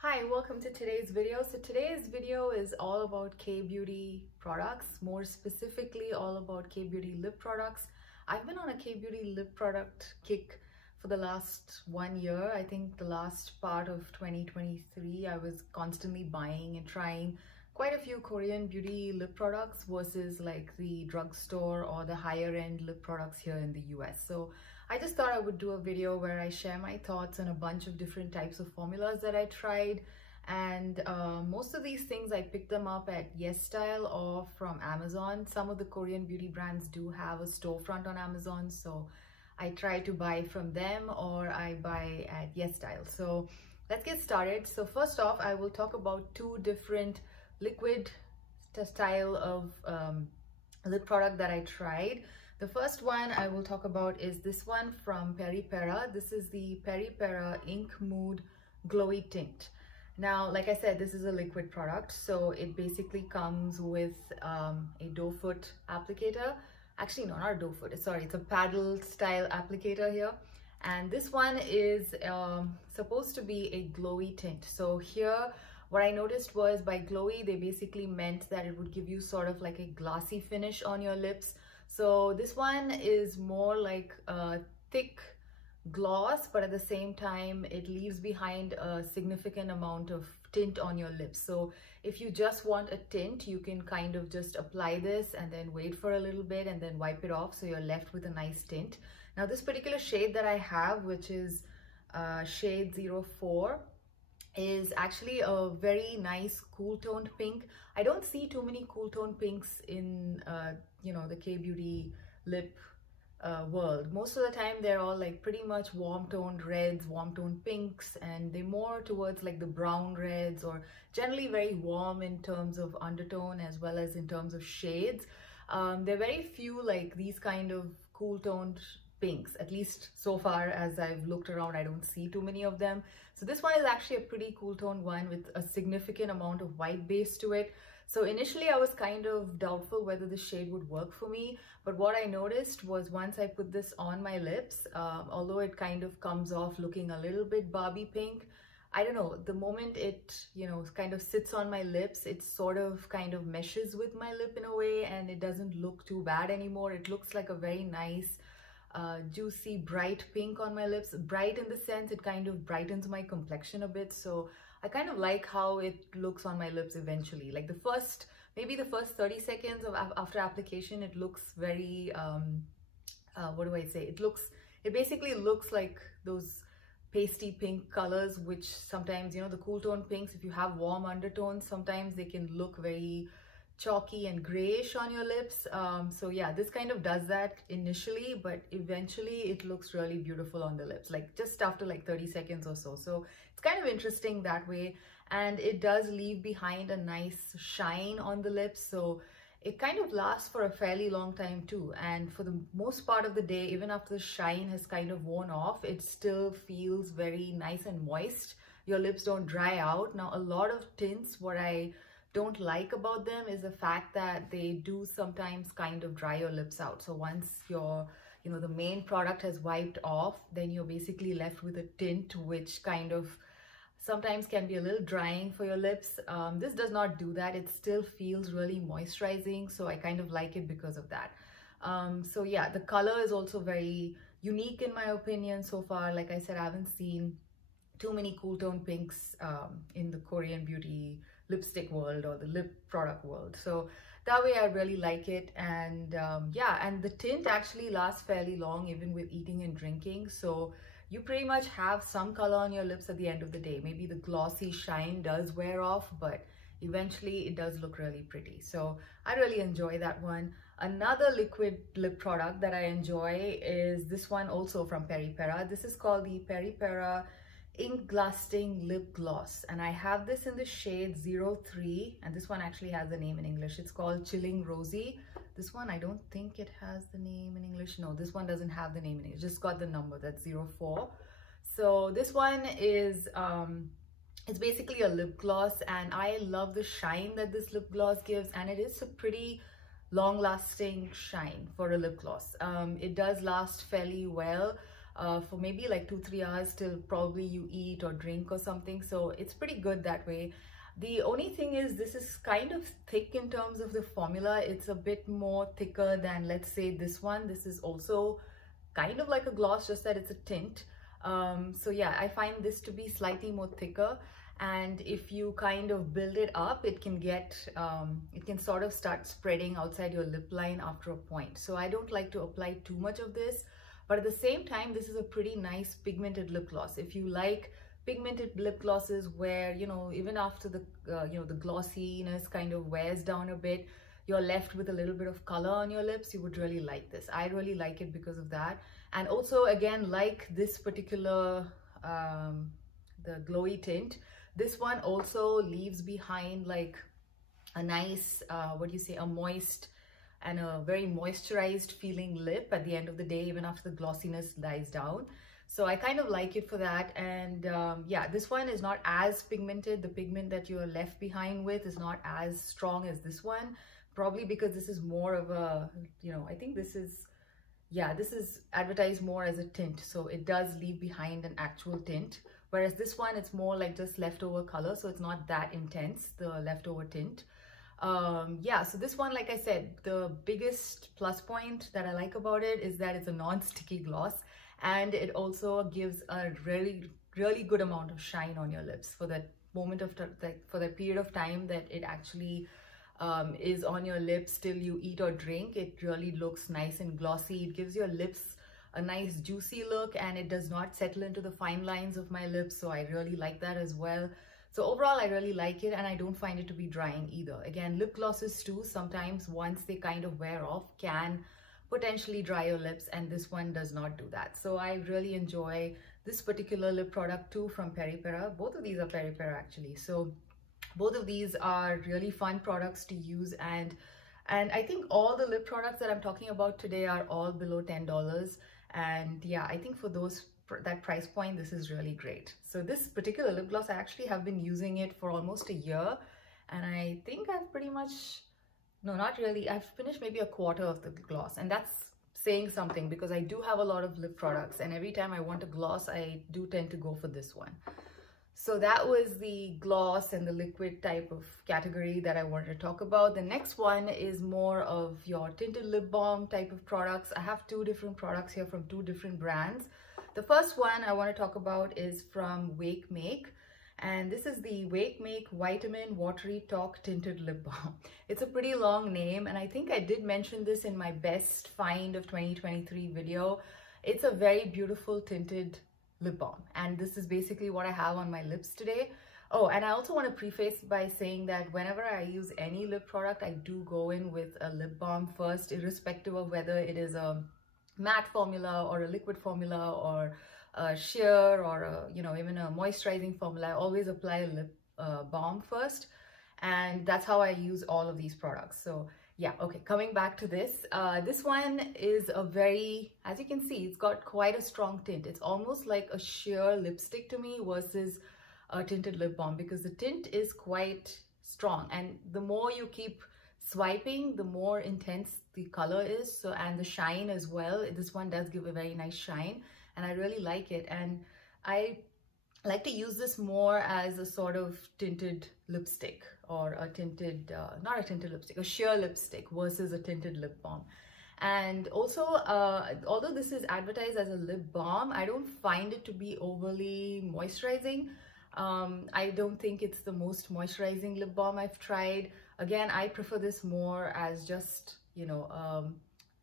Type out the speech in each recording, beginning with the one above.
Hi, welcome to today's video. So today's video is all about K-beauty products, more specifically all about K-beauty lip products. I've been on a K-beauty lip product kick for the last 1 year. I think the last part of 2023, I was constantly buying and trying quite a few Korean beauty lip products versus like the drugstore or the higher end lip products here in the US. So I just thought I would do a video where I share my thoughts on a bunch of different types of formulas that I tried. And most of these things I picked them up at YesStyle or from Amazon. Some of the Korean beauty brands do have a storefront on Amazon, so I try to buy from them or I buy at YesStyle. So let's get started. So first off, I will talk about two different liquid style of lip product that I tried. The first one I will talk about is this one from Peripera. This is the Peripera Ink Mood Glowy Tint. Now, like I said, this is a liquid product, so it basically comes with a doe foot applicator. Actually, no, not a doe foot, sorry, it's a paddle style applicator here. And this one is supposed to be a glowy tint. So here, what I noticed was by glowy, they basically meant that it would give you sort of like a glossy finish on your lips. So this one is more like a thick gloss, but at the same time, it leaves behind a significant amount of tint on your lips. So if you just want a tint, you can kind of just apply this and then wait for a little bit and then wipe it off. So you're left with a nice tint. Now this particular shade that I have, which is shade 04, is actually a very nice cool toned pink. I don't see too many cool toned pinks in you know, the K-beauty lip world. Most of the time they're all like pretty much warm toned reds, warm toned pinks, and they're more towards like the brown reds, or generally very warm in terms of undertone as well as in terms of shades. There are very few like these kind of cool toned pinks, at least so far as I've looked around. I don't see too many of them. So this one is actually a pretty cool toned one with a significant amount of white base to it. So initially I was kind of doubtful whether the shade would work for me, but what I noticed was once I put this on my lips, although it kind of comes off looking a little bit Barbie pink, I don't know, the moment it, you know, kind of sits on my lips, it sort of kind of meshes with my lip in a way, and it doesn't look too bad anymore. It looks like a very nice juicy bright pink on my lips. Bright in the sense it kind of brightens my complexion a bit, so I kind of like how it looks on my lips eventually. Like maybe the first 30 seconds of after application, it looks very what do I say, it basically looks like those pasty pink colors, which sometimes, you know, the cool tone pinks, if you have warm undertones, sometimes they can look very chalky and grayish on your lips. So yeah, this kind of does that initially, but eventually it looks really beautiful on the lips, like just after like 30 seconds or so. So it's kind of interesting that way, and it does leave behind a nice shine on the lips, so it kind of lasts for a fairly long time too. And for the most part of the day, even after the shine has kind of worn off, it still feels very nice and moist. Your lips don't dry out. Now a lot of tints, what I don't like about them is the fact that they do sometimes kind of dry your lips out. So once your, you know, the main product has wiped off, then you're basically left with a tint which kind of sometimes can be a little drying for your lips. This does not do that. It still feels really moisturizing, so I kind of like it because of that. So yeah, the color is also very unique in my opinion so far. Like I said, I haven't seen too many cool tone pinks in the Korean beauty lipstick world or the lip product world. So that way I really like it. And yeah, and the tint actually lasts fairly long even with eating and drinking. So you pretty much have some color on your lips at the end of the day. Maybe the glossy shine does wear off, but eventually it does look really pretty. So I really enjoy that one. Another liquid lip product that I enjoy is this one also from Peripera. This is called the Peripera Ink Glasting Lip Gloss, and I have this in the shade 03, and this one actually has the name in English. It's called Chilling Rosy. This one, I don't think it has the name in English. No, this one doesn't have the name in English. It just got the number, that's 04. So this one is it's basically a lip gloss, and I love the shine that this lip gloss gives, and it is a pretty long-lasting shine for a lip gloss. It does last fairly well. for maybe like 2-3 hours till probably you eat or drink or something. So it's pretty good that way. The only thing is this is kind of thick in terms of the formula. It's a bit more thicker than, let's say, this one. This is also kind of like a gloss, just that it's a tint. So yeah, I find this to be slightly more thicker, and if you kind of build it up, it can get it can sort of start spreading outside your lip line after a point. So I don't like to apply too much of this, but at the same time, this is a pretty nice pigmented lip gloss. If you like pigmented lip glosses where, you know, even after the you know, the glossiness kind of wears down a bit, you're left with a little bit of color on your lips, you would really like this. I really like it because of that. And also, again, like this particular the glowy tint, this one also leaves behind like a nice what do you say, a moist and a very moisturized feeling lip at the end of the day, even after the glossiness dies down. So I kind of like it for that. And yeah, this one is not as pigmented. The pigment that you are left behind with is not as strong as this one, probably because this is more of a, you know, I think this is, yeah, this is advertised more as a tint, so it does leave behind an actual tint, whereas this one, it's more like just leftover color, so it's not that intense, the leftover tint. Yeah, so this one, like I said, the biggest plus point that I like about it is that it's a non-sticky gloss, and it also gives a really good amount of shine on your lips for that moment of for that period of time that it actually is on your lips till you eat or drink. It really looks nice and glossy. It gives your lips a nice juicy look, and it does not settle into the fine lines of my lips, so I really like that as well. So overall, I really like it, and I don't find it to be drying either. Again, lip glosses too, sometimes once they kind of wear off, can potentially dry your lips, and this one does not do that. So I really enjoy this particular lip product too from Peripera. Both of these are Peripera actually. So both of these are really fun products to use, and I think all the lip products that I'm talking about today are all below $10. And yeah, I think for that price point, this is really great. So this particular lip gloss, I actually have been using it for almost a year, and I think I've pretty much, no, not really, I've finished maybe a quarter of the gloss, and that's saying something because I do have a lot of lip products, and every time I want a gloss, I do tend to go for this one. So that was the gloss and the liquid type of category that I wanted to talk about. The next one is more of your tinted lip balm type of products. I have two different products here from two different brands. The first one I want to talk about is from WAKEMAKE, and this is the WAKEMAKE Vitamin Watery Talk Tinted Lip Balm. It's a pretty long name, and I think I did mention this in my best find of 2023 video. It's a very beautiful tinted lip balm, and this is basically what I have on my lips today. Oh, and I also want to preface by saying that whenever I use any lip product, I do go in with a lip balm first, irrespective of whether it is a matte formula or a liquid formula or a sheer or a, you know, even a moisturizing formula. I always apply a lip balm first, and that's how I use all of these products. So yeah, okay, coming back to this, this one is a very, as you can see, it's got quite a strong tint. It's almost like a sheer lipstick to me versus a tinted lip balm, because the tint is quite strong, and the more you keep swiping, the more intense the color is. So, and the shine as well. This one does give a very nice shine, and I really like it. And I like to use this more as a sort of tinted lipstick, or a tinted, not a tinted lipstick, a sheer lipstick versus a tinted lip balm. And also, although this is advertised as a lip balm, I don't find it to be overly moisturizing. I don't think it's the most moisturizing lip balm I've tried. Again, I prefer this more as just, you know,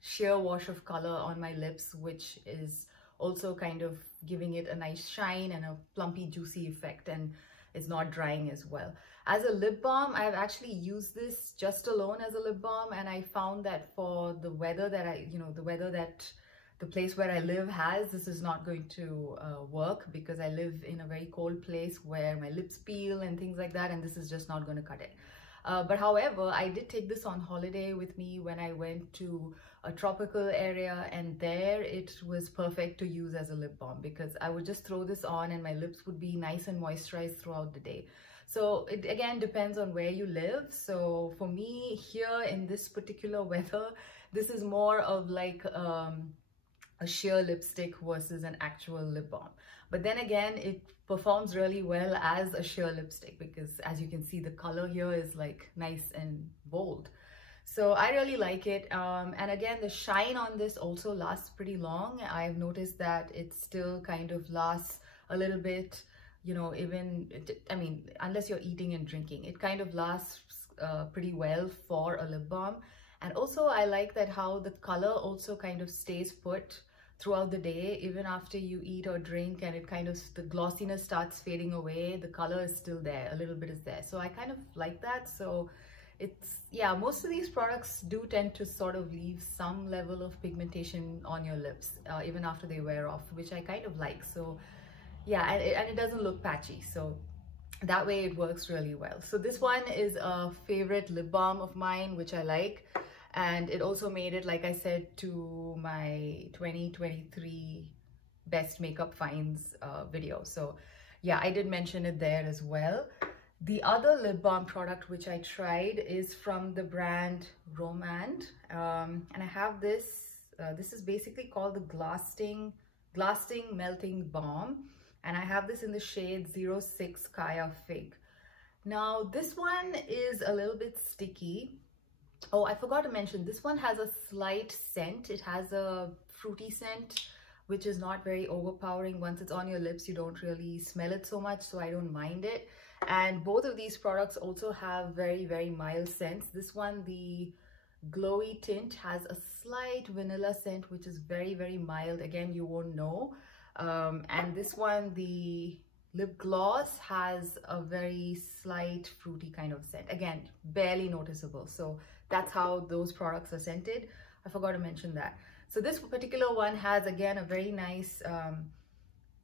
sheer wash of color on my lips, which is also kind of giving it a nice shine and a plumpy, juicy effect, and it's not drying as well. As a lip balm, I've actually used this just alone as a lip balm, and I found that for the weather that the weather that the place where I live has, this is not going to work, because I live in a very cold place where my lips peel and things like that, and this is just not going to cut it. But however, I did take this on holiday with me when I went to a tropical area, and there it was perfect to use as a lip balm, because I would just throw this on and my lips would be nice and moisturized throughout the day. So it again depends on where you live. So for me here in this particular weather, this is more of like a sheer lipstick versus an actual lip balm. But then again, it performs really well as a sheer lipstick because as you can see, the color here is like nice and bold. So I really like it. And again, the shine on this also lasts pretty long. I've noticed that it still kind of lasts a little bit, you know, even, I mean, unless you're eating and drinking, it kind of lasts pretty well for a lip balm. And also I like that how the color also kind of stays put throughout the day, even after you eat or drink, and it kind of, the glossiness starts fading away, the color is still there, a little bit is there. So I kind of like that. So it's, yeah, most of these products do tend to sort of leave some level of pigmentation on your lips even after they wear off, which I kind of like. So yeah, and it doesn't look patchy, so that way it works really well. So this one is a favorite lip balm of mine, which I like. And it also made it, like I said, to my 2023 best makeup finds video. So yeah, I did mention it there as well. The other lip balm product which I tried is from the brand Romand. And I have this, this is basically called the Glasting Melting Balm. And I have this in the shade 06 Kaya Fig. Now this one is a little bit sticky. Oh, I forgot to mention, this one has a slight scent. It has a fruity scent, which is not very overpowering. Once it's on your lips, you don't really smell it so much, so I don't mind it. And both of these products also have very, very mild scents. This one, the Glowy Tint, has a slight vanilla scent, which is very, very mild. Again, you won't know. And this one, the lip gloss, has a very slight fruity kind of scent. Again, barely noticeable. So that's how those products are scented. I forgot to mention that. So this particular one has, again, a very nice,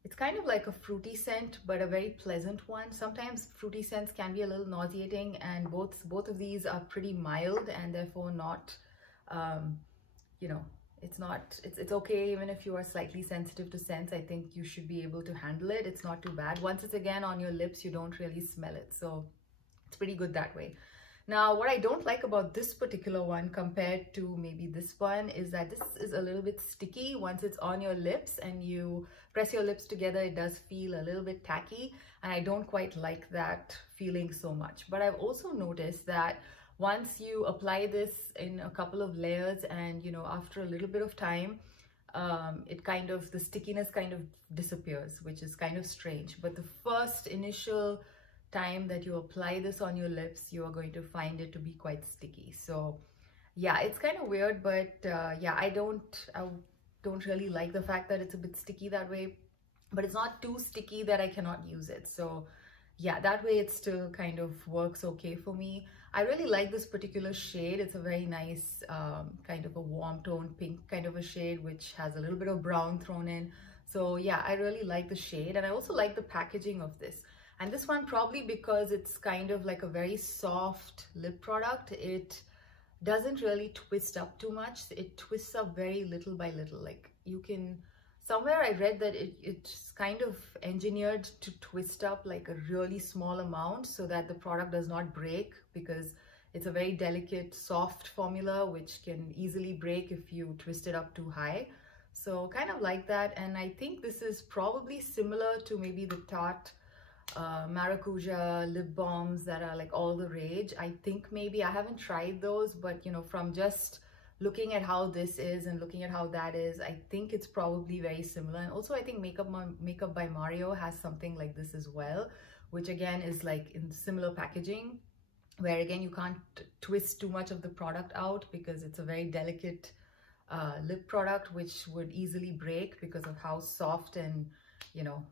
it's kind of like a fruity scent, but a very pleasant one. Sometimes fruity scents can be a little nauseating, and both of these are pretty mild and therefore not, you know, it's okay even if you are slightly sensitive to scents. I think you should be able to handle it. It's not too bad. Once it's again on your lips, you don't really smell it. So it's pretty good that way. Now, what I don't like about this particular one compared to maybe this one is that this is a little bit sticky. Once it's on your lips and you press your lips together, it does feel a little bit tacky, and I don't quite like that feeling so much. But I've also noticed that once you apply this in a couple of layers and, you know, after a little bit of time, it kind of, the stickiness kind of disappears, which is kind of strange. But the first initial time that you apply this on your lips, you are going to find it to be quite sticky. So yeah, it's kind of weird, but yeah, I don't really like the fact that it's a bit sticky that way, but it's not too sticky that I cannot use it. So yeah, that way it still kind of works okay for me. I really like this particular shade. It's a very nice kind of a warm tone pink kind of a shade, which has a little bit of brown thrown in. So yeah, I really like the shade, and I also like the packaging of this. And this one, probably because it's kind of like a very soft lip product, it doesn't really twist up too much. It twists up very little by little. Like you can, somewhere I read that it's kind of engineered to twist up like a really small amount so that the product does not break, because it's a very delicate, soft formula which can easily break if you twist it up too high. So kind of like that. And I think this is probably similar to maybe the Tarte maracuja lip balms that are like all the rage. I think maybe, I haven't tried those, but you know, from just looking at how this is and looking at how that is, I think it's probably very similar. And also I think Makeup by Mario has something like this as well, which again is like in similar packaging, where again you can't twist too much of the product out because it's a very delicate lip product which would easily break because of how soft and, you know,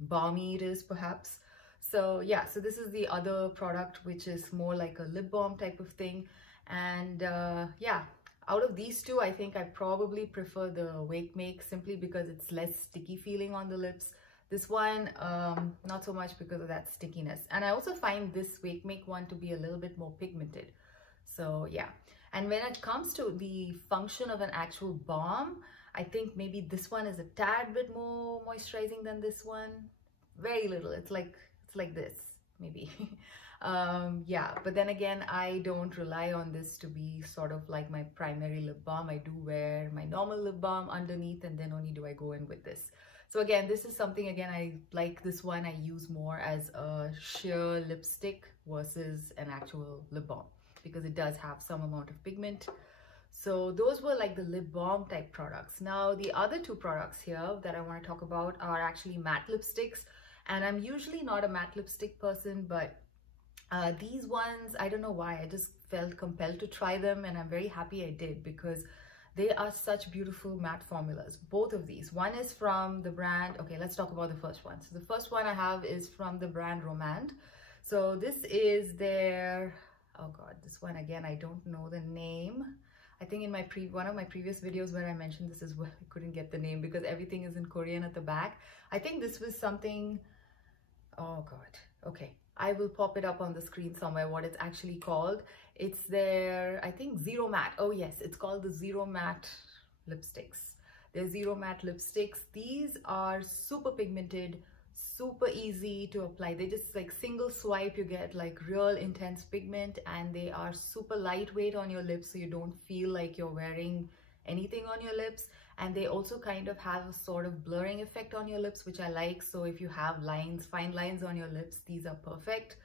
balmy it is perhaps. So yeah, so this is the other product which is more like a lip balm type of thing. And yeah, out of these two, I think I probably prefer the WAKEMAKE simply because it's less sticky feeling on the lips. This one, not so much because of that stickiness. And I also find this WAKEMAKE one to be a little bit more pigmented. So yeah, and when it comes to the function of an actual balm, I think maybe this one is a tad bit more moisturizing than this one. Very little. It's like this maybe. Yeah, but then again, I don't rely on this to be sort of like my primary lip balm. I do wear my normal lip balm underneath, and then only do I go in with this. So again, this is something, again, I like this one. I use more as a sheer lipstick versus an actual lip balm because it does have some amount of pigment. So those were like the lip balm type products. Now the other two products here that I want to talk about are actually matte lipsticks. And I'm usually not a matte lipstick person, but these ones, I don't know why, I just felt compelled to try them, and I'm very happy I did because they are such beautiful matte formulas. Both of these. One is from the brand, okay, let's talk about the first one. So the first one I have is from the brand Romand. So this is their, oh God, this one again, I don't know the name. I think in my one of my previous videos where I mentioned this as well, I couldn't get the name because everything is in Korean at the back. I think this was something, oh God, okay. I will pop it up on the screen somewhere what it's actually called. It's their, I think, Zero Matte. Oh yes, it's called the Zero Matte lipsticks. They're Zero Matte lipsticks. These are super pigmented, super easy to apply. They just like single swipe, you get like real intense pigment, and they are super lightweight on your lips, so you don't feel like you're wearing anything on your lips. And they also kind of have a sort of blurring effect on your lips, which I like. So if you have lines, fine lines on your lips, these are perfect.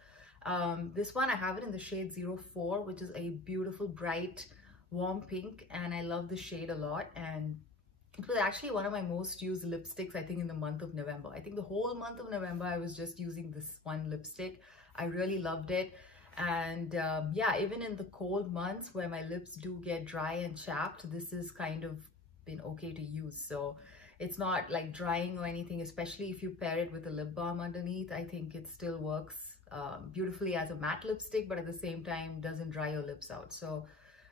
This one, I have it in the shade 04, which is a beautiful, bright, warm pink. And I love the shade a lot. And it was actually one of my most used lipsticks, I think, in the month of November. I think the whole month of November, I was just using this one lipstick. I really loved it. And yeah, even in the cold months where my lips do get dry and chapped, this is kind of been okay to use. So it's not like drying or anything, especially if you pair it with a lip balm underneath. I think it still works beautifully as a matte lipstick, but at the same time doesn't dry your lips out. So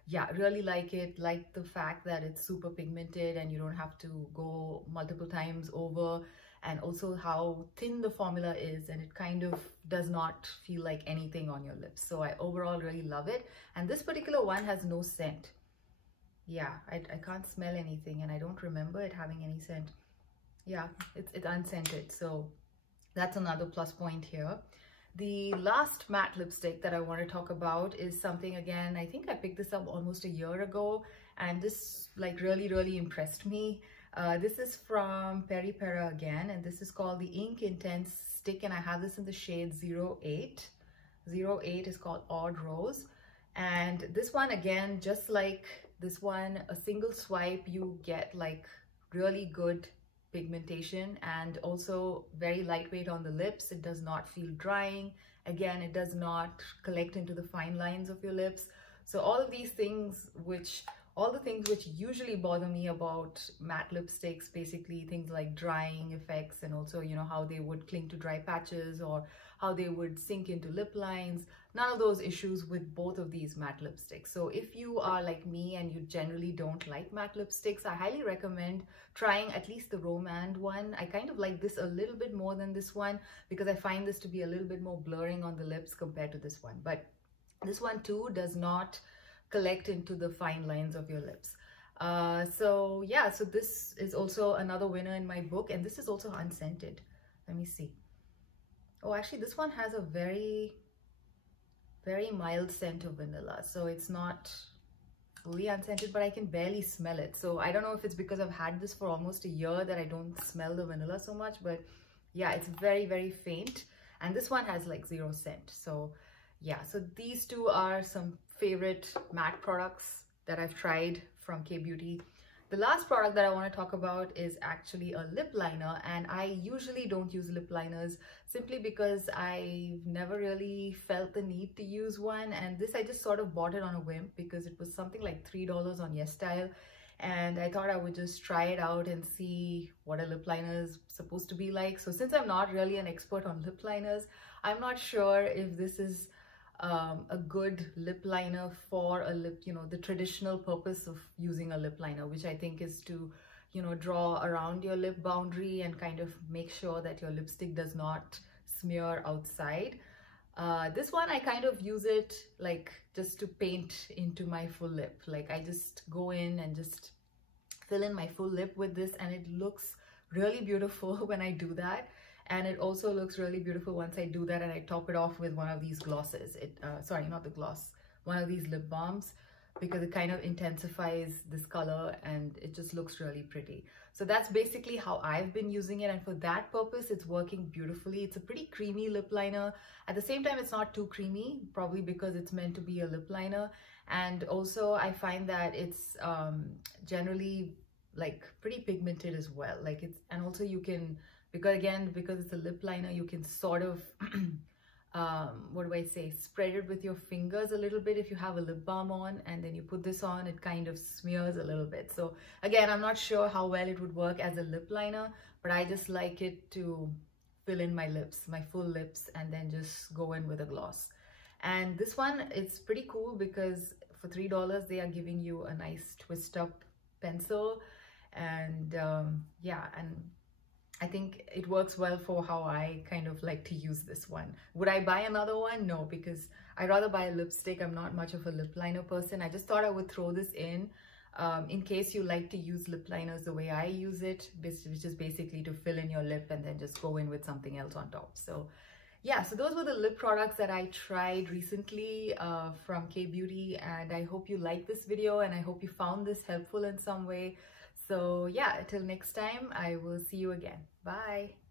yeah, really like it. Like the fact that it's super pigmented and you don't have to go multiple times over, and also how thin the formula is, and it kind of does not feel like anything on your lips. So I overall really love it. And this particular one has no scent. Yeah, I can't smell anything, and I don't remember it having any scent. Yeah, it's unscented, so that's another plus point here. The last matte lipstick that I want to talk about is something, again, I think I picked this up almost a year ago, and this like really impressed me. This is from Peripera again, and this is called the Ink Intense Stick, and I have this in the shade 08. 08 is called Odd Rose. And this one, again, just like this one, a single swipe, you get like really good pigmentation, and also very lightweight on the lips. It does not feel drying. Again, it does not collect into the fine lines of your lips. So all of these things, all the things which usually bother me about matte lipsticks, basically things like drying effects, and also, you know, how they would cling to dry patches or how they would sink into lip lines, none of those issues with both of these matte lipsticks. So if you are like me and you generally don't like matte lipsticks, I highly recommend trying at least the Romand one. I kind of like this a little bit more than this one because I find this to be a little bit more blurring on the lips compared to this one. But this one too does not collect into the fine lines of your lips. So yeah, so this is also another winner in my book, and this is also unscented. Let me see. Oh, actually this one has a very mild scent of vanilla, so it's not fully unscented, but I can barely smell it. So I don't know if it's because I've had this for almost a year that I don't smell the vanilla so much, but yeah, it's very faint. And this one has like 0 scent. So yeah, so these two are some favorite matte products that I've tried from K-Beauty. The last product that I want to talk about is actually a lip liner, and I usually don't use lip liners simply because I've never really felt the need to use one, and this I just sort of bought it on a whim because it was something like $3 on YesStyle, and I thought I would just try it out and see what a lip liner is supposed to be like. So since I'm not really an expert on lip liners, I'm not sure if this is a good lip liner for a lip, you know, the traditional purpose of using a lip liner, which I think is to, you know, draw around your lip boundary and kind of make sure that your lipstick does not smear outside. This one, I kind of use it like just to paint into my full lip. Like I just go in and just fill in my full lip with this, and it looks really beautiful when I do that. and it also looks really beautiful once I do that and I top it off with one of these glosses. Sorry, not the gloss, one of these lip balms, because it kind of intensifies this color and it just looks really pretty. So that's basically how I've been using it, and for that purpose it's working beautifully. It's a pretty creamy lip liner. At the same time, it's not too creamy, probably because it's meant to be a lip liner. And also I find that it's generally like pretty pigmented as well. Like it's, and also you can, because it's a lip liner, you can sort of what do I say, spread it with your fingers a little bit if you have a lip balm on, and then you put this on, it kind of smears a little bit. So again, I'm not sure how well it would work as a lip liner, but I just like it to fill in my lips, my full lips, and then just go in with a gloss. And this one, it's pretty cool because for $3 they are giving you a nice twist up pencil, and yeah, and I think it works well for how I kind of like to use this one. Would I buy another one? No, because I'd rather buy a lipstick. I'm not much of a lip liner person. I just thought I would throw this in case you like to use lip liners the way I use it, which is basically to fill in your lip and then just go in with something else on top. So yeah, so those were the lip products that I tried recently from K-Beauty, and I hope you liked this video and I hope you found this helpful in some way. So yeah, till next time, I will see you again. Bye.